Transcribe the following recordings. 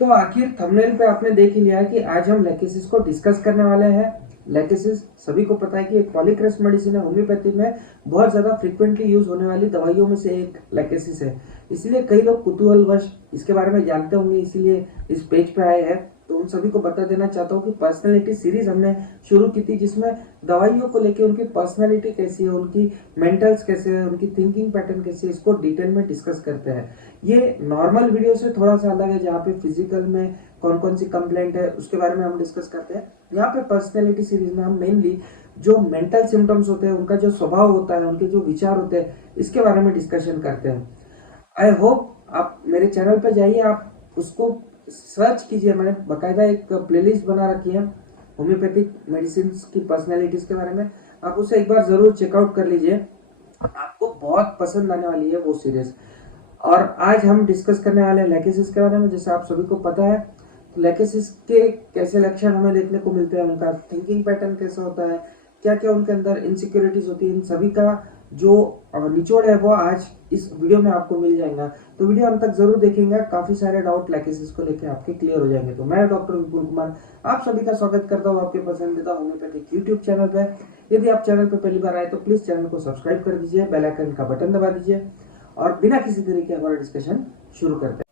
तो आखिर थंबनेल पे आपने देख ही लिया कि आज हम लैकेसिस को डिस्कस करने वाले हैं। लैकेसिस सभी को पता है कि एक पॉलीक्रेस्ट मेडिसिन है, होम्योपैथी में बहुत ज़्यादा फ्रिक्वेंटली यूज होने वाली दवाइयों में से एक लैकेसिस है। इसलिए कई लोग कुतूहलवश इसके बारे में जानते होंगे, इसीलिए इस पेज पे आए हैं। तो उन सभी को बता देना चाहता हूँ कि पर्सनैलिटी सीरीज हमने शुरू की थी, जिसमें दवाइयों को लेके उनकी पर्सनैलिटी कैसी है, उनकी मेंटल्स कैसे है, उनकी थिंकिंग पैटर्न कैसी है, इसको डिटेल में डिस्कस करते हैं। ये नॉर्मल वीडियो से थोड़ा सा अलग है, जहाँ पे फिजिकल में कौन कौन सी कंप्लेंट है उसके बारे में हम डिस्कस करते हैं। यहाँ पे पर्सनैलिटी सीरीज में हम मेनली जो मेंटल सिम्टम्स होते हैं, उनका जो स्वभाव होता है, उनके जो विचार होते हैं, इसके बारे में डिस्कशन करते हैं। आई होप आप मेरे चैनल पर जाइए, आप उसको सर्च कीजिए। मैंने बाकायदा एक प्लेलिस्ट बना रखी है होम्योपैथिक मेडिसिन की पर्सनैलिटीज के बारे में, आप उसे एक बार जरूर चेकआउट कर लीजिए, आपको बहुत पसंद आने वाली है वो सीरीज। और आज हम डिस्कस करने वाले हैं लैकेसिस के बारे में। जैसे आप सभी को पता है, तो लैकेसिस के कैसे लक्षण हमें देखने को मिलते हैं, उनका थिंकिंग पैटर्न कैसा होता है, क्या क्या उनके अंदर इनसिक्योरिटीज होती है, इन सभी का जो निचोड़ है वो आज इस वीडियो में आपको मिल जाएगा। तो वीडियो अंत तक जरूर देखेंगे, काफी सारे डाउट लैकेसिस को लेकर आपके क्लियर हो जाएंगे। तो मैं डॉक्टर विपुल कुमार आप सभी का स्वागत करता हूँ आपके पसंदीदा होम्योपैथिक यूट्यूब चैनल पे। यदि आप चैनल पे पहली बार आए तो प्लीज चैनल को सब्सक्राइब कर दीजिए, बेल आइकन का बटन दबा दीजिए और बिना किसी तरीके हमारा डिस्कशन शुरू करते हैं।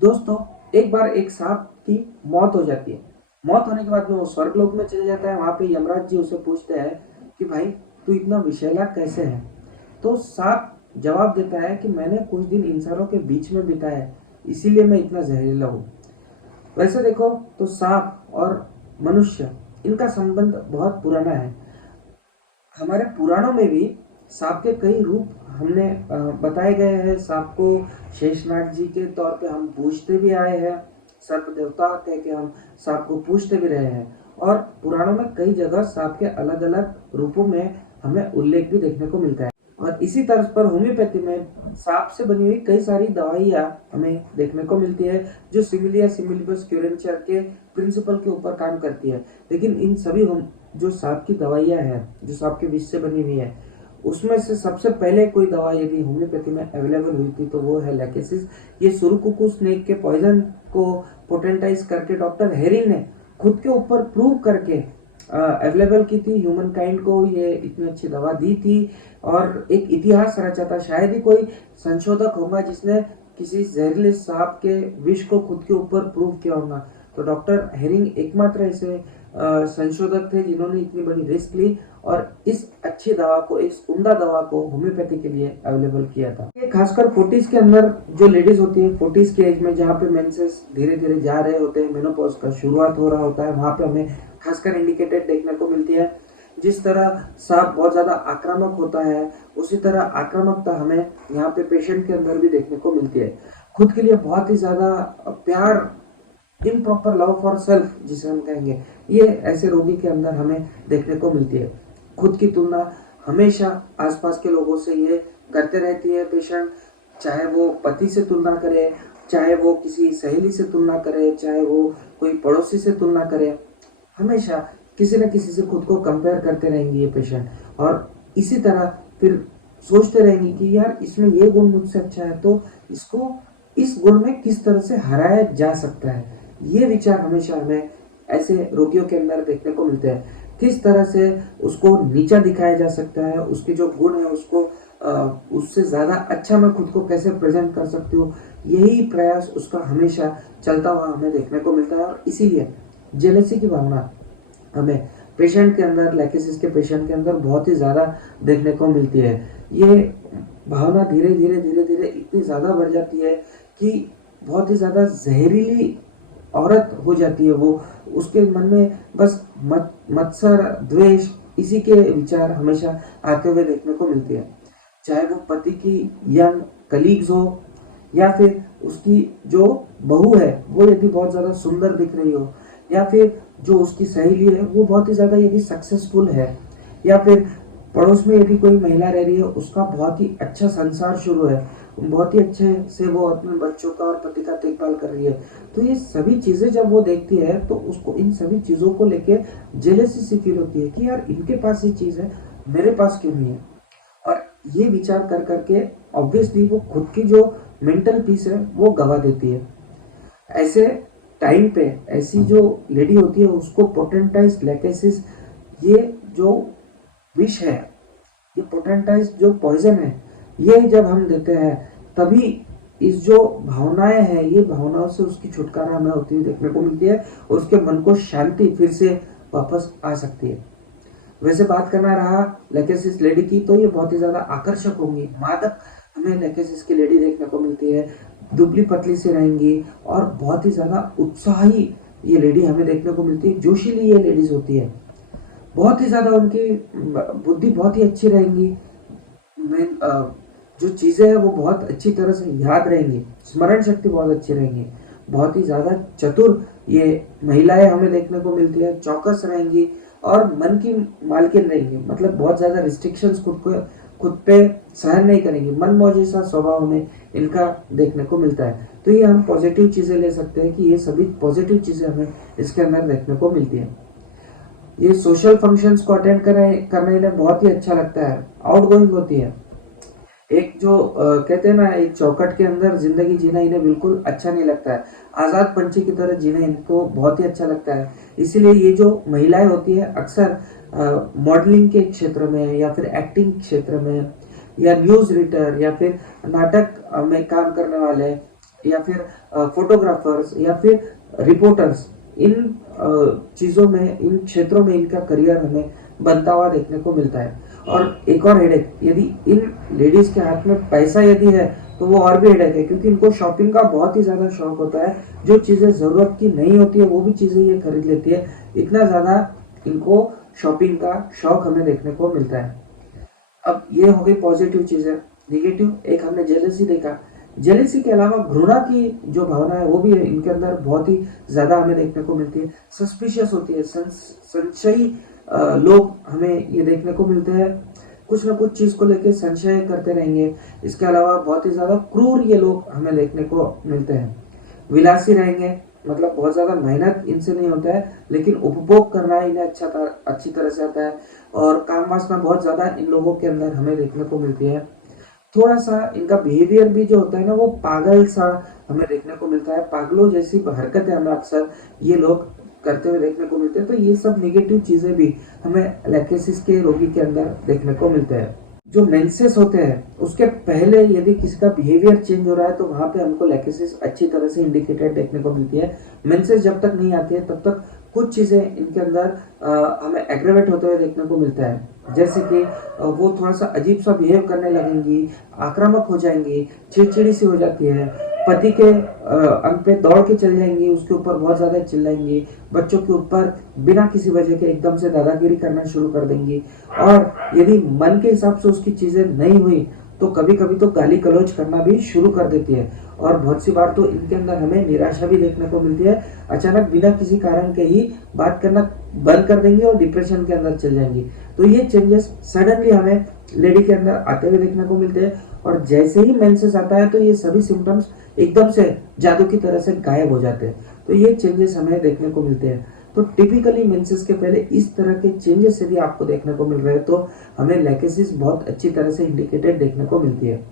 दोस्तों, एक बार एक सांप की मौत हो जाती है। मौत होने के बाद में वो स्वर्गलोक में चले जाता है। वहां पे यमराज जी उसे पूछते हैं कि भाई तू इतना विषैला कैसे है। तो सांप जवाब देता है कि मैंने कुछ दिन इंसानों के बीच में बिताया है, इसीलिए मैं इतना जहरीला हूँ। वैसे देखो तो सांप और मनुष्य, इनका संबंध बहुत पुराना है। हमारे पुराणों में भी सांप के कई रूप हमने बताए गए हैं। सांप को शेषनाग जी के तौर पे हम पूजते भी आए हैं, सर्प देवता कह के हम सांप को पूजते भी रहे हैं। और पुराणों में कई जगह सांप के अलग अलग रूपों में हमें उल्लेख भी देखने को मिलता है। और इसी तर्ज पर होम्योपैथी में सांप से बनी हुई कई सारी दवाइयाँ हमें देखने को मिलती है, जो सिमिलिया सिमिलिबस क्यूरेंचर के प्रिंसिपल के ऊपर काम करती है। लेकिन इन सभी जो सांप की दवाइयाँ हैं, जो सांप के विष से बनी हुई है, उसमें से सबसे पहले कोई दवा यदि होम्योपैथी में अवेलेबल हुई थी तो वो है लैकेसिस। ये सुरुकुकु स्नेक के पॉइजन को पोटेंटाइज करके डॉक्टर हेरिंग ने खुद के ऊपर प्रूव करके अवेलेबल की थी। ह्यूमन काइंड को ये इतनी अच्छी दवा दी थी और एक इतिहास रचा था। शायद ही कोई संशोधक होगा जिसने किसी जहरीले सांप के विष को खुद के ऊपर प्रूव किया होगा। तो डॉक्टर हेरिंग एकमात्र ऐसे संशोधक थे जिन्होंने इतनी बड़ी रिस्क ली और इस अच्छी दवा को, इस उम्दा दवा को होम्योपैथी के लिए अवेलेबल किया था। ये खासकर 40s के अंदर जो लेडीज होती है, 40s के एज में, जहाँ पे मेंसेस धीरे धीरे जा रहे होते हैं, मेनोपॉज का शुरुआत हो रहा होता है, वहां पे हमें खासकर इंडिकेटेड देखने को मिलती है। जिस तरह सांप बहुत ज्यादा आक्रामक होता है, उसी तरह आक्रामकता हमें यहाँ पे पेशेंट के अंदर भी देखने को मिलती है। खुद के लिए बहुत ही ज्यादा प्यार, इम्प्रॉपर लव फॉर सेल्फ जिसे हम कहेंगे, ये ऐसे रोगी के अंदर हमें देखने को मिलती है। खुद की तुलना हमेशा आसपास के लोगों से ये करते रहती है पेशेंट, चाहे वो पति से तुलना करे, चाहे वो किसी सहेली से तुलना करे, चाहे वो कोई पड़ोसी से तुलना करे, हमेशा किसी न किसी से खुद को कंपेयर करते रहेंगे ये पेशेंट। और इसी तरह फिर सोचते रहेंगे कि यार इसमें ये गुण मुझसे अच्छा है, तो इसको इस गुण में किस तरह से हराया जा सकता है। ये विचार हमेशा हमें ऐसे रोगियों के अंदर देखने को मिलते हैं। किस तरह से उसको नीचा दिखाया जा सकता है, उसके जो गुण है उसको उससे ज्यादा अच्छा मैं खुद को कैसे प्रेजेंट कर सकती हूँ, यही प्रयास उसका हमेशा चलता हुआ हमें देखने को मिलता है। और इसीलिए जेलसी की भावना हमें पेशेंट के अंदर, लैकेसिस के पेशेंट के अंदर बहुत ही ज्यादा देखने को मिलती है। ये भावना धीरे धीरे धीरे धीरे इतनी ज्यादा बढ़ जाती है कि बहुत ही ज्यादा जहरीली औरत हो जाती है वो। उसके मन में बस मत्सर, द्वेष, इसी के विचार हमेशा आते हुए देखने को मिलते हैं। चाहे वो पति की यंग कलीग्स हो, या फिर उसकी जो बहू है वो यदि बहुत ज्यादा सुंदर दिख रही हो, या फिर जो उसकी सहेली है वो बहुत ही ज्यादा यदि सक्सेसफुल है, या फिर पड़ोस में यदि कोई महिला रह रही है, उसका बहुत ही अच्छा संसार शुरू है, बहुत ही अच्छे से वो अपने बच्चों का और पति का देखभाल कर रही है, तो ये सभी चीजें जब वो देखती है तो उसको इन सभी चीजों को लेके जेलसी सी फील होती है कि यार इनके पास ये चीज है, मेरे पास क्यों नहीं है। और ये विचार कर करके ऑब्वियसली वो खुद की जो मेंटल पीस है वो गवा देती है। ऐसे टाइम पे ऐसी जो लेडी होती है उसको पोटेंटाइज लैकेसिस, ये जो विष है, ये पोटेंटाइज जो पॉइजन है, ये जब हम देते हैं तभी इस जो भावनाएं हैं, ये भावनाओं से उसकी छुटकारा हमें होती हुई देखने को मिलती है और उसके मन को शांति फिर से वापस आ सकती है। वैसे बात करना रहा लेकेसिस लेडी की, तो ये बहुत ही ज्यादा आकर्षक होंगी, मादक हमें लेकेसिस की लेडी देखने को मिलती है। दुबली पतली सी रहेंगी और बहुत ही ज्यादा उत्साही ये लेडी हमें देखने को मिलती है। जोशीली ये लेडीज होती है, बहुत ही ज्यादा उनकी बुद्धि बहुत ही अच्छी रहेंगी। जो चीजें हैं वो बहुत अच्छी तरह से याद रहेंगी, स्मरण शक्ति बहुत अच्छी रहेंगी। बहुत ही ज्यादा चतुर ये महिलाएं हमें देखने को मिलती है, चौकस रहेंगी और मन की मालकिन रहेंगी, मतलब बहुत ज्यादा रिस्ट्रिक्शंस खुद पे सहन नहीं करेंगी। मन मौजी सा स्वभाव हमें इनका देखने को मिलता है। तो ये हम पॉजिटिव चीजें ले सकते हैं कि ये सभी पॉजिटिव चीजें हमें इसके अंदर देखने को मिलती है। ये सोशल फंक्शंस को अटेंड करने इन्हें बहुत ही अच्छा लगता है, आउटगोइंग होती है। एक जो कहते हैं ना, एक चौकट के अंदर जिंदगी जीना इन्हें बिल्कुल अच्छा नहीं लगता है। आजाद पंछी की तरह जीना इनको बहुत ही अच्छा लगता है। इसीलिए ये जो महिलाएं होती है अक्सर मॉडलिंग के क्षेत्र में या फिर एक्टिंग क्षेत्र में या न्यूज रीडर या फिर नाटक में काम करने वाले या फिर फोटोग्राफर्स या फिर रिपोर्टर्स, इन चीजों में, इन क्षेत्रों में इनका करियर हमें बनता हुआ देखने को मिलता है। और एक और हेडेक, यदि इन लेडीज के हाथ में पैसा यदि है तो वो और भी हेडेक है, क्योंकि इनको शॉपिंग का बहुत ही ज्यादा शौक होता है। जो चीजें जरूरत की नहीं होती है वो भी चीजें ये खरीद लेती है, इतना ज्यादा इनको शॉपिंग का शौक हमें देखने को मिलता है। अब ये हो गई पॉजिटिव चीजें। नेगेटिव एक हमने जेलसी देखा। जेलसी के अलावा घृणा की जो भावना है वो भी इनके अंदर बहुत ही ज्यादा हमें देखने को मिलती है। सस्पिशियस होती है, संशयी लोग हमें ये देखने को मिलते हैं, कुछ ना कुछ चीज को लेके संशय करते रहेंगे। इसके अलावा बहुत ही ज्यादा क्रूर ये लोग हमें देखने को मिलते हैं। विलासी रहेंगे, मतलब बहुत ज्यादा मेहनत इनसे नहीं होता है, लेकिन उपभोग करना इन्हें अच्छी तरह से आता है। और काम वासना बहुत ज्यादा इन लोगों के अंदर हमें देखने को मिलती है। थोड़ा सा इनका बिहेवियर भी जो होता है ना, वो पागल सा हमें देखने को मिलता है। पागलों जैसी हरकतें हमें अक्सर ये लोग करते हुए देखने को मिलते हैं। तो ये सब नेगेटिव चीजें भी हमें लेकेसिस के रोगी के अंदर देखने को मिलते हैं। जो मेंसेस होते हैं उसके पहले यदि किसी का बिहेवियर चेंज हो रहा है तो वहां पे हमको लेकेसिस अच्छी तरह से इंडिकेटेड देखने को मिलती है। मेंसेस जब तक नहीं आती है तब तक कुछ चीजें इनके अंदर हमें एग्रेवेट होते हुए देखने को मिलता है। जैसे कि वो थोड़ा सा अजीब सा बिहेव करने लगेंगी, आक्रामक हो जाएंगी, चिड़चिड़ी सी हो जाती है, पति के अंग पे दौड़ के चल जाएंगी, उसके ऊपर बहुत ज्यादा चिल्लाएंगी, बच्चों के ऊपर बिना किसी वजह के एकदम से दादागिरी करना शुरू कर देंगी। और यदि मन के हिसाब से उसकी चीजें नहीं हुई तो कभी कभी तो गाली गलौज करना भी शुरू कर देती है। और बहुत सी बार तो इनके अंदर हमें निराशा भी देखने को मिलती है। अचानक बिना किसी कारण के ही बात करना बंद कर देंगी और डिप्रेशन के अंदर चल जाएंगी। तो ये चेंजेस सडनली हमें लेडी के अंदर आते हुए देखने को मिलते हैं। और जैसे ही मेंसेस आता है तो ये सभी सिम्टम्स एकदम से जादू की तरह से गायब हो जाते हैं। तो ये चेंजेस हमें देखने को मिलते हैं। तो टिपिकली मेंसेस के पहले इस तरह के चेंजेस यदि आपको देखने को मिल रहे हैं तो हमें लेकेसिस बहुत अच्छी तरह से इंडिकेटेड देखने को मिलती है।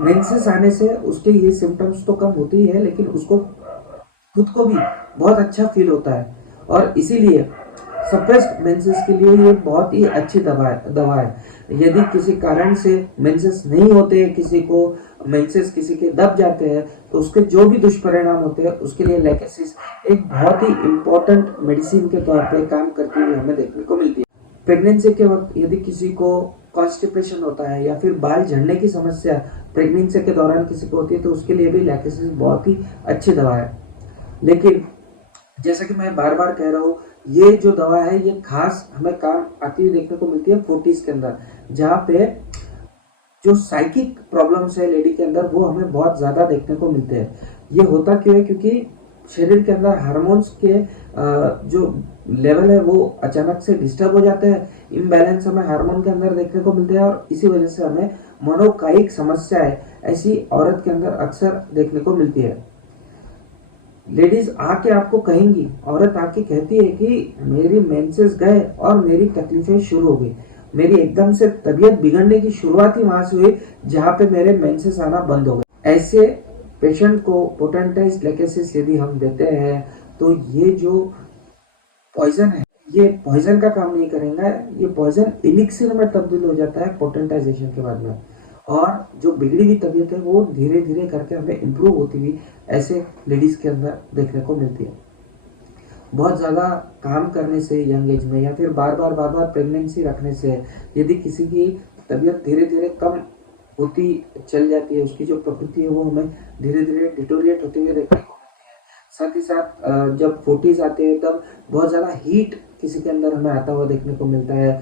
मेंसेस आने से उसके ये सिम्टम्स तो कम होती ही है, लेकिन उसको खुद को भी बहुत अच्छा फील होता है। और इसीलिए सप्रेस्ड मेंसेस के लिए ये बहुत ही अच्छी दवा है। यदि किसी कारण से मेंसेस नहीं होते, किसी को मेंसेस किसी के दब जाते हैं, तो उसके जो भी दुष्परिणाम होते हैं उसके लिए लेकेसिस एक बहुत ही इम्पोर्टेंट मेडिसिन के तौर पे काम करती हुई हमें देखने को मिलती है। प्रेगनेंसी के वक्त यदि किसी को कॉन्स्टिपेशन होता है या फिर बाल झड़ने की समस्या प्रेगनेंसी के दौरान किसी को होती है तो उसके लिए भी लेकेसिस बहुत ही अच्छी दवा है। लेकिन जैसा कि मैं बार बार कह रहा हूँ, ये जो दवा है ये खास हमें काम आती हुई देखने को मिलती है 40s के अंदर, जहाँ पे जो साइकिक प्रॉब्लम्स है लेडी के अंदर वो हमें बहुत ज्यादा देखने को मिलते हैं। ये होता क्यों है? क्योंकि शरीर के अंदर हार्मोन्स के जो लेवल है वो अचानक से डिस्टर्ब हो जाते हैं, इम्बैलेंस हमें हार्मोन के अंदर देखने को मिलते हैं और इसी वजह से हमें मनोकायिक समस्याएं ऐसी औरत के अंदर अक्सर देखने को मिलती है। लेडीज आके आपको कहेंगी, औरत आके कहती है कि मेरी मेंसेस गए और मेरी तकलीफें शुरू हो गई। मेरी एकदम से तबीयत बिगड़ने की शुरुआत ही वहां से हुई जहां पे मेरे मेंसेस आना बंद हो गए। ऐसे पेशेंट को पोटेंटाइज लेकेसिस यदि हम देते हैं तो ये जो पॉइजन है ये पॉइजन का काम नहीं करेगा, ये पॉइजन इलिक्सिर में तब्दील हो जाता है पोटेंटाइजेशन के बाद में, और जो बिगड़ी हुई तबीयत है वो धीरे धीरे करके हमें इम्प्रूव होती हुई ऐसे लेडीज के अंदर देखने को मिलती है। बहुत ज़्यादा काम करने से यंग एज में या फिर बार बार प्रेगनेंसी रखने से यदि किसी की तबीयत धीरे धीरे कम होती चल जाती है, उसकी जो प्रकृति है वो हमें धीरे धीरे डिटोरिएट होते हुए देखने को मिलती है। साथ ही साथ जब 40s आते हैं तब बहुत ज़्यादा हीट किसी के अंदर हमें आता हुआ देखने को मिलता है।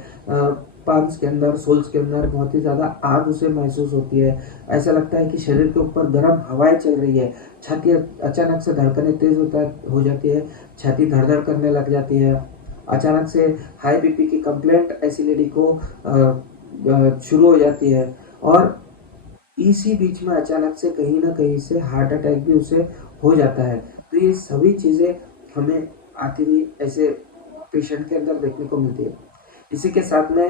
पाम्स के अंदर, सोल्स के अंदर बहुत ही ज़्यादा आग उसे महसूस होती है। ऐसा लगता है कि शरीर के ऊपर गर्म हवाएं चल रही है। छाती अचानक से धड़कनें तेज हो जाती है, छाती धड़ धड़ करने लग जाती है। अचानक से हाई बीपी की कंप्लेंट ऐसी लेडी को शुरू हो जाती है, और इसी बीच में अचानक से कहीं ना कहीं से हार्ट अटैक भी उसे हो जाता है। तो ये सभी चीज़ें हमें आती हुई ऐसे पेशेंट के अंदर देखने को मिलती है। इसी के साथ में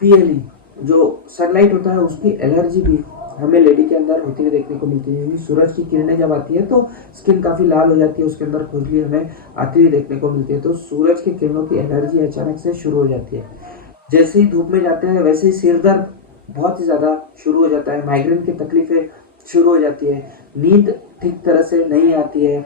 पीएलई जो सनलाइट होता है उसकी एलर्जी भी हमें लेडी के अंदर होती हुई देखने को मिलती है। सूरज की किरणें जब आती है तो स्किन काफ़ी लाल हो जाती है, उसके अंदर खुजली हमें आती हुई देखने को मिलती है। तो सूरज की किरणों की एलर्जी अचानक से शुरू हो जाती है। जैसे ही धूप में जाते हैं वैसे ही सिर दर्द बहुत ही ज़्यादा शुरू हो जाता है, माइग्रेन की तकलीफें शुरू हो जाती है, नींद ठीक तरह से नहीं आती है,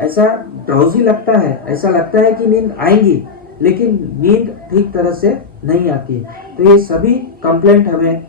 ऐसा ड्राउजी लगता है, ऐसा लगता है कि नींद आएंगी लेकिन नींद ठीक तरह से नहीं आती। तो ये सभी कंप्लेंट हमें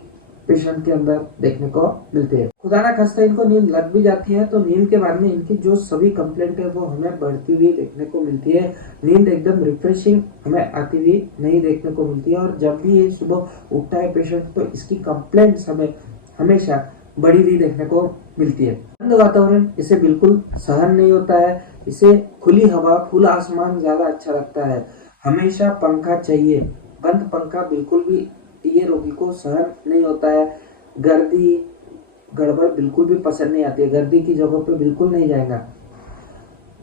पेशेंट के अंदर देखने को मिलते हैं। खुदा ना खास्ता इनको नींद लग भी जाती है तो नींद के बाद में इनकी जो सभी कंप्लेंट है वो हमें बढ़ती हुई देखने को मिलती है। नींद एकदम रिफ्रेशिंग हमें आती हुई नहीं देखने को मिलती है, और जब भी ये सुबह उठता है पेशेंट तो इसकी कंप्लेंट्स हमें हमेशा बढ़ी हुई देखने को मिलती है। बंद वातावरण इसे बिल्कुल सहन नहीं होता है, इसे खुली हवा, खुला आसमान ज्यादा अच्छा लगता है। हमेशा पंखा चाहिए, बंद पंखा बिल्कुल भी ये रोगी को सहन नहीं होता है। गर्दी गड़बड़ बिल्कुल भी पसंद नहीं आती है, गर्दी की जगह पे बिल्कुल नहीं जाएगा।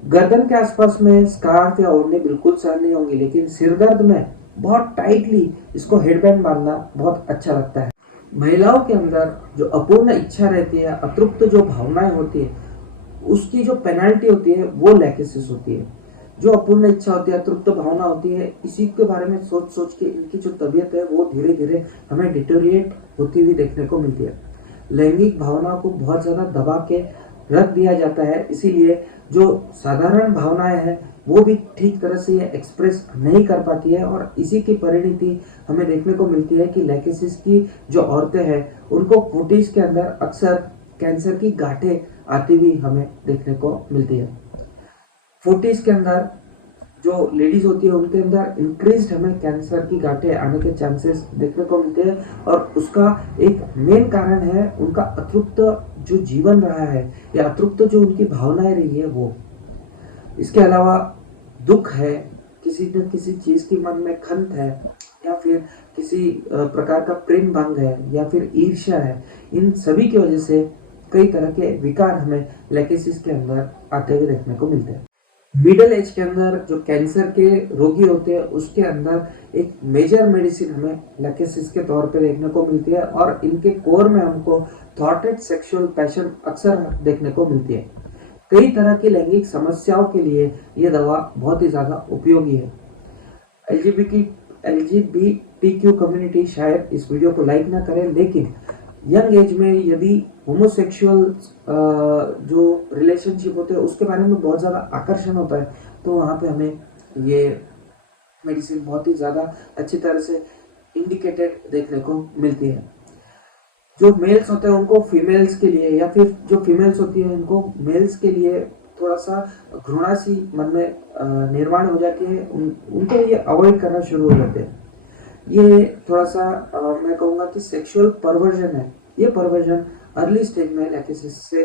गर्दन के आसपास में स्कार्फ या ओढ़नी बिल्कुल सहन नहीं होंगी, लेकिन सिर दर्द में बहुत टाइटली इसको हेडबैंड बांधना बहुत अच्छा लगता है। महिलाओं के अंदर जो अपूर्ण इच्छा रहती है, अतृप्त जो भावनाएं होती है, उसकी जो पेनल्टी होती है वो लैकेसिस होती है। जो अपूर्ण इच्छा होती है, अतृप्त भावना होती है, इसी के बारे में सोच सोच के इनकी जो तबीयत है वो धीरे धीरे हमें डिटोरिएट होती हुई देखने को मिलती है। लैंगिक भावनाओं को बहुत ज्यादा दबा के रख दिया जाता है, इसीलिए जो साधारण भावनाएं हैं वो भी ठीक तरह से ये एक्सप्रेस नहीं कर पाती है, और इसी की परिणति हमें देखने को मिलती है कि लैकेसिस की जो औरतें हैं उनको 40s के अंदर अक्सर कैंसर की गांठें आती हुई हमें देखने को मिलती है। 40s के अंदर जो लेडीज होती है उनके अंदर इंक्रीज्ड हमें कैंसर की गांठें आने के चांसेस देखने को मिलते हैं, और उसका एक मेन कारण है उनका अतृप्त जो जीवन रहा है या अतृप्त जो उनकी भावनाएं रही है वो। इसके अलावा दुख है, किसी न किसी चीज की मन में खंत है, या फिर किसी प्रकार का प्रेम भंग है, या फिर ईर्ष्या है, इन सभी की वजह से कई तरह के विकार हमें लैकेसिस के अंदर आते हुए देखने को मिलते हैं। मिडिल एज के अंदर जो कैंसर के रोगी होते हैं उसके अंदर एक मेजर मेडिसिन हमें लैकेसिस के तौर पे देखने को मिलती है, और इनके कोर में हमको थॉटेड सेक्सुअल पैशन अक्सर देखने को मिलती है। कई तरह की लैंगिक समस्याओं के लिए यह दवा बहुत ही ज्यादा उपयोगी है। एलजीबीटीक्यू कम्युनिटी शायद इस वीडियो को लाइक ना करें, लेकिन यंग एज में यदि होमोसेक्सुअल जो रिलेशनशिप होते हैं उसके बारे में बहुत ज़्यादा आकर्षण होता है, तो वहाँ पे हमें ये मेडिसिन बहुत ही ज़्यादा अच्छी तरह से इंडिकेटेड देखने को मिलती है। जो मेल्स होते हैं उनको फीमेल्स के लिए, या फिर जो फीमेल्स होती है उनको मेल्स के लिए थोड़ा सा घृणा सी मन में निर्माण हो जाती है, उनको ये अवॉइड करना शुरू हो जाते हैं। ये थोड़ा सा मैं कहूँगा कि सेक्सुअल परवर्जन है। ये परवर्जन अर्ली स्टेज में लैकेसिस से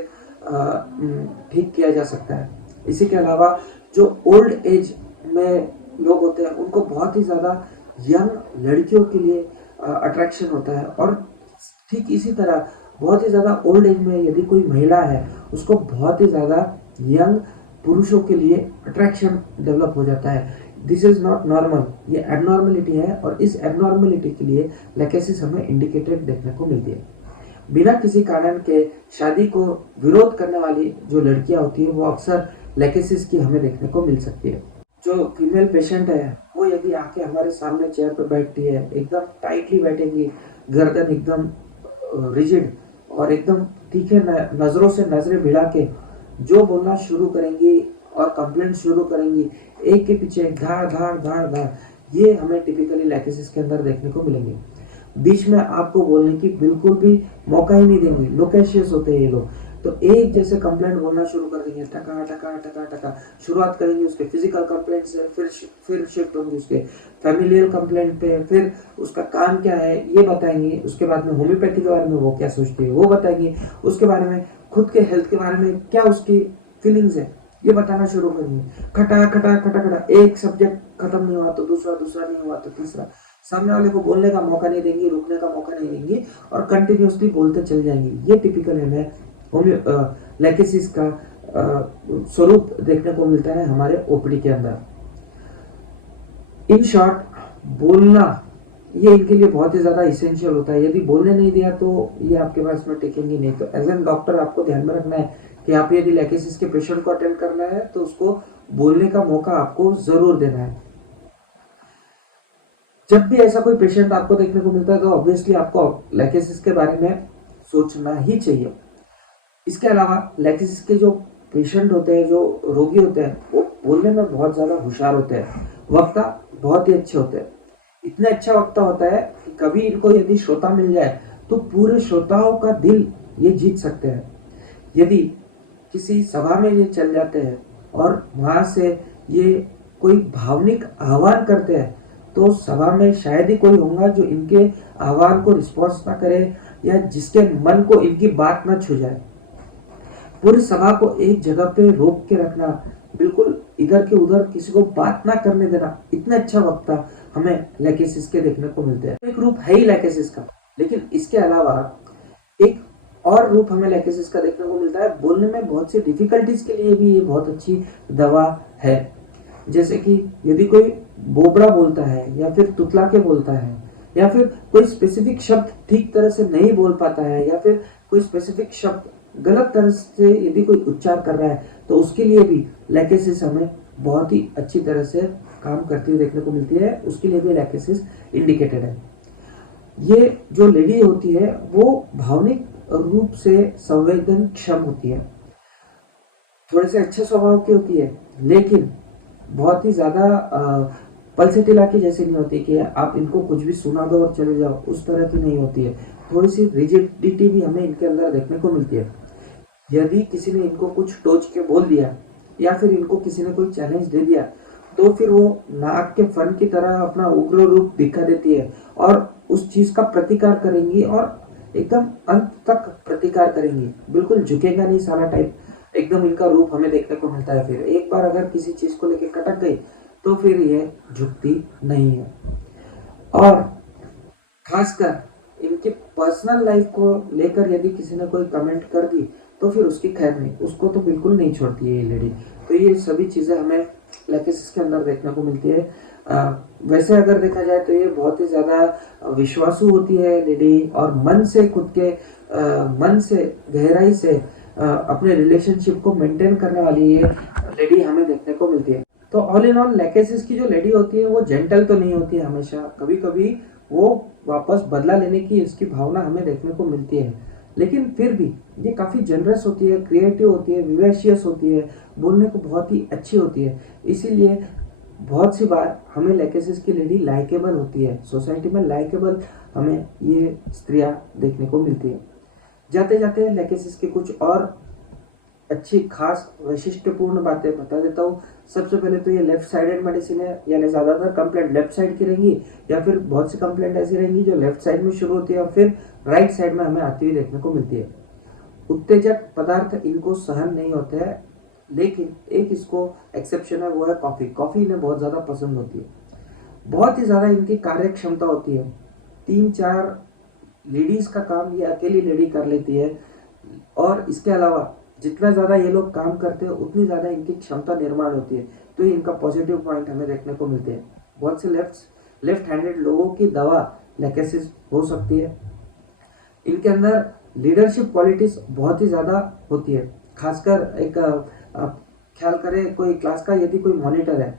ठीक किया जा सकता है। इसी के अलावा जो ओल्ड एज में लोग होते हैं उनको बहुत ही ज़्यादा यंग लड़कियों के लिए अट्रैक्शन होता है, और ठीक इसी तरह बहुत ही ज़्यादा ओल्ड एज में यदि कोई महिला है उसको बहुत ही ज़्यादा यंग पुरुषों के लिए अट्रैक्शन डेवलप हो जाता है। दिस इज नॉट नॉर्मल, ये एबनॉर्मलिटी है और इस एबनॉर्मलिटी के लिए लेकेसिस हमें इंडिकेटेड देखने को मिलती है। बिना किसी कारण के शादी को विरोध करने वाली जो लड़कियां होती है वो अक्सर लेकेसिस की हमें देखने को मिल सकती है। जो फीमेल पेशेंट है वो यदि आके हमारे सामने चेयर पर बैठती है, एकदम टाइटली बैठेंगी, गर्दन एकदम रिजिड और एकदम तीखे नजरों से नजरें भिड़ा के जो बोलना शुरू करेंगी और कंप्लेंट शुरू करेंगी, एक के पीछे धार धार धार धार, ये हमें टिपिकली लेकेसिस के अंदर देखने को मिलेंगे। बीच में आपको बोलने की बिल्कुल भी मौका ही नहीं देंगे, लोकेशियस होते हैं ये लोग। तो एक जैसे कंप्लेंट बोलना शुरू कर देंगे, टका टका टका टका, शुरुआत करेंगे उसके फिजिकल कंप्लेंट से, फिर शिफ्ट होंगे उसके फैमिलियल कंप्लेंट पे, फिर उसका काम क्या है ये बताएंगे, उसके बाद में होम्योपैथी के बारे में वो क्या सोचती है वो बताएंगे, उसके बारे में खुद के हेल्थ के बारे में क्या उसकी फीलिंग्स है ये बताना शुरू करेंगे। खटा खटा खटा खटा, एक सब्जेक्ट खत्म नहीं हुआ तो दूसरा, दूसरा नहीं हुआ तो तीसरा, सामने वाले को बोलने का मौका नहीं देंगी, रुकने का मौका नहीं देंगी और कंटिन्यूसली बोलते चल जाएंगी। ये टिपिकल हमें लेकेसिस का स्वरूप देखने को मिलता है हमारे ओपीडी के अंदर। इन शॉर्ट, बोलना ये इनके लिए बहुत ही ज्यादा इसेंशियल होता है। यदि बोलने नहीं दिया तो ये आपके पास में टिकेंगे नहीं। तो एज एन डॉक्टर आपको ध्यान में रखना है कि आप यदि लेकेसिस के पेशेंट को अटेंड करना है तो उसको बोलने का मौका आपको जरूर देना है। जब भी ऐसा कोई पेशेंट आपको देखने को मिलता है तो ऑब्वियसली आपको लेकेसिस के बारे में सोचना ही चाहिए। इसके अलावा लेकेसिस के जो पेशेंट होते हैं, जो रोगी होते हैं, वो बोलने में बहुत ज्यादा होशियार होते हैं, वक्ता बहुत ही अच्छे होते हैं। इतने अच्छा वक्ता होता है कि कभी इनको यदि श्रोता मिल जाए तो पूरे श्रोताओं का दिल ये जीत सकते हैं। यदि किसी सभा में ये चल जाते हैं और वहां से ये कोई भावनिक आह्वान करते हैं तो सभा में शायद ही कोई होगा जो इनके आह्वान को रिस्पॉन्स ना करे या जिसके मन को इनकी बात ना छू जाए। पूरी सभा को एक जगह पे रोक के रखना, बिल्कुल इधर के उधर किसी को बात ना करने देना, इतना अच्छा वक्ता हमें लेकेसिस के देखने को मिलते हैं। एक रूप है ही लेकेसिस का, लेकिन इसके अलावा एक और रूप हमें लेकेसिस का देखने को मिलता है। बोलने में बहुत सी डिफिकल्टीज के लिए भी ये बहुत अच्छी दवा है। जैसे कि यदि कोई बोबड़ा बोलता है या फिर तुतला के बोलता है या फिर कोई स्पेसिफिक शब्द ठीक तरह से नहीं बोल पाता है या फिर कोई स्पेसिफिक शब्द गलत तरह से यदि कोई उच्चार कर रहा है तो उसके लिए भी लेकेसिस हमें बहुत ही अच्छी तरह से काम करती हुई देखने को मिलती है। उसके लिए भी लेकेसिस इंडिकेटेड है। ये जो लेडी होती है वो भावनिक रूप से संवेदनक्षम होती है, थोड़े से अच्छे स्वभाव की होती है, लेकिन बहुत ही ज्यादा पलसेटिला की जैसी नहीं होती कि आप इनको कुछ भी सुना दो और चले जाओ, उस तरह की नहीं होती है। थोड़ी सी रिजिडिटी भी हमें इनके अंदर देखने को मिलती है। यदि किसी ने इनको कुछ टोच के बोल दिया या फिर इनको किसी ने कोई चैलेंज दे दिया तो फिर वो नाग के फन की तरह अपना उग्र रूप दिखा देती है और उस चीज का प्रतिकार करेंगी और एकदम अंत तक प्रतिकार करेंगी, बिल्कुल झुकेगा नहीं सारा टाइप, एकदम इनका रूप हमें देखने को मिलता है। फिर एक बार अगर किसी चीज को लेकर कटक गई तो फिर ये झुकती नहीं है। और खासकर इनके पर्सनल लाइफ को लेकर यदि किसी ने कोई कमेंट कर दी तो फिर उसकी खैर नहीं, उसको तो बिल्कुल नहीं छोड़ती है ये लेडी। तो ये सभी चीजें हमें लेकेसिस के अंदर देखने को मिलती है। वैसे अगर देखा जाए तो ये बहुत ही ज्यादा विश्वासु होती है लेडी और मन से खुद के मन से गहराई से अपने रिलेशनशिप को मेंटेन करने वाली ये लेडी हमें देखने को मिलती है। तो ऑल इन ऑल लेकेसिस की जो लेडी होती है वो जेंटल तो नहीं होती है हमेशा, कभी कभी वो वापस बदला लेने की इसकी भावना हमें देखने को मिलती है, लेकिन फिर भी ये काफी जनरस होती है, क्रिएटिव होती है, विवेशियस होती है, बोलने को बहुत ही अच्छी होती है। इसीलिए बहुत सी बार हमें लेकेसिस की लेडी लाइकेबल होती है, सोसाइटी में लाइकेबल हमें ये स्त्रियां देखने को मिलती है। जाते जाते लेकेसिस की कुछ और अच्छी खास वैशिष्ट्यपूर्ण बातें बता देता हूँ। सबसे पहले तो ये लेफ्ट साइडेड मेडिसिन है, यानी ज्यादातर कंप्लेंट लेफ्ट साइड की रहेंगी या फिर बहुत सी कंप्लेंट ऐसी रहेंगी जो लेफ्ट साइड में शुरू होती है और फिर राइट साइड में हमें आती हुई देखने को मिलती है। उत्तेजक पदार्थ इनको सहन नहीं होते हैं, लेकिन एक इसको एक्सेप्शन है, वो है कॉफी। कॉफी इन्हें बहुत ज्यादा पसंद होती है, बहुत ही ज्यादा इनकी कार्य क्षमता होती है। 3-4 लेडीज का काम ये अकेली लेडी कर लेती है। और इसके अलावा जितना ज़्यादा ये लोग काम करते हैं उतनी ज़्यादा इनकी क्षमता निर्माण होती है। तो ये इनका पॉजिटिव पॉइंट हमें देखने को मिलते हैं। बहुत से लेफ्ट हैंडेड लोगों की दवा लेकेसिस हो सकती है। इनके अंदर लीडरशिप क्वालिटीज बहुत ही ज़्यादा होती है। खासकर एक ख्याल करें कोई क्लास का यदि कोई मॉनिटर है,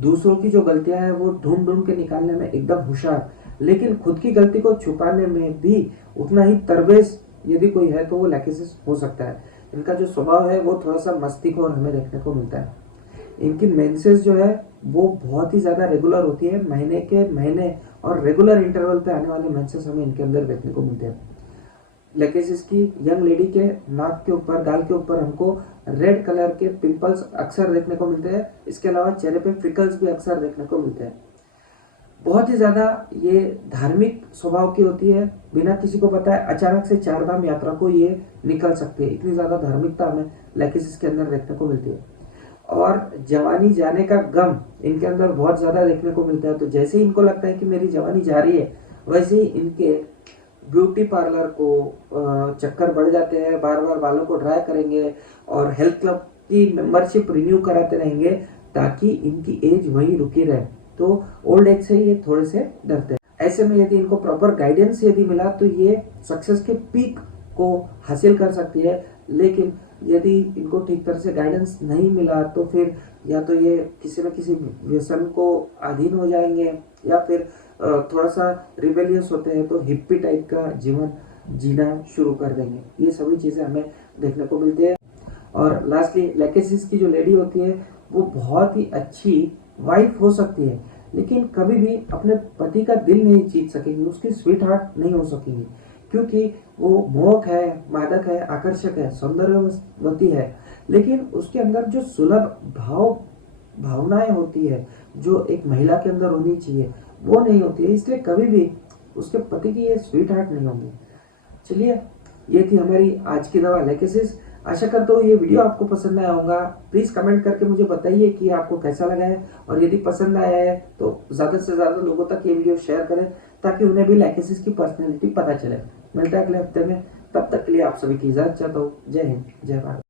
दूसरों की जो गलतियां हैं वो ढूंढ ढूंढ के निकालने में एकदम होशियार, लेकिन खुद की गलती को छुपाने में भी उतना ही तरबेज यदि कोई है तो वो लैकेसिस हो सकता है। इनका जो स्वभाव है वो थोड़ा सा मस्तीखोर हमें देखने को मिलता है। इनकी मेंसेस जो है वो बहुत ही ज़्यादा रेगुलर होती है, महीने के महीने और रेगुलर इंटरवल पे आने वाले मेंसेस हमें इनके अंदर देखने को मिलते हैं। लेकेसिस की यंग लेडी के नाक के ऊपर, गाल के ऊपर हमको रेड कलर के पिंपल्स अक्सर देखने को मिलते हैं। इसके अलावा चेहरे पे फ्रिकल्स भी अक्सर देखने को मिलते हैं। बहुत ही ज़्यादा ये धार्मिक स्वभाव की होती है। बिना किसी को बताए अचानक से 4 धाम यात्रा को ये निकल सकती है। इतनी ज़्यादा धार्मिकता हमें लेकेसिस के अंदर देखने को मिलती है। और जवानी जाने का गम इनके अंदर बहुत ज़्यादा देखने को मिलता है। तो जैसे ही इनको लगता है कि मेरी जवानी जा रही है, वैसे ही इनके ब्यूटी पार्लर को चक्कर बढ़ जाते हैं, बार बार बालों को ड्राई करेंगे और हेल्थ क्लब की मेंबरशिप रिन्यू कराते रहेंगे ताकि इनकी एज वही रुकी रहे। तो ओल्ड एज से ये थोड़े से डरते हैं। ऐसे में यदि इनको प्रॉपर गाइडेंस यदि मिला तो ये सक्सेस के पीक को हासिल कर सकती है। लेकिन यदि इनको ठीक तरह से गाइडेंस नहीं मिला तो फिर या तो ये किसी न किसी व्यसन को अधीन हो जाएंगे या फिर थोड़ा सा रिबेलियस होते हैं तो हिप्पी टाइप का जीवन जीना शुरू कर देंगे। ये सभी चीज़ें हमें देखने को मिलती है। और लास्टली लेकेसिस की जो लेडी होती है वो बहुत ही अच्छी वाइफ हो सकती है, लेकिन कभी भी अपने पति का दिल नहीं जीत सकेंगी, उसकी स्वीट हार्ट नहीं हो सकेंगी, क्योंकि वो मोहक है, मादक है, आकर्षक है, सौंदर्यवती है, लेकिन उसके अंदर जो सुलभ भावनाएं होती है जो एक महिला के अंदर होनी चाहिए वो नहीं होती है। इसलिए कभी भी उसके पति की ये स्वीट हार्ट नहीं होगी। चलिए, ये थी हमारी आज की दवा लेकेसिस। आशा करता हूँ ये वीडियो आपको पसंद आया होगा। प्लीज़ कमेंट करके मुझे बताइए कि आपको कैसा लगा है, और यदि पसंद आया है तो ज़्यादा से ज़्यादा लोगों तक ये वीडियो शेयर करें ताकि उन्हें भी लेकेसिस की पर्सनैलिटी पता चले। मिलता है अगले हफ्ते में, तब तक के लिए आप सभी की इजाज़त चाहता हूँ। जय हिंद, जय भारत।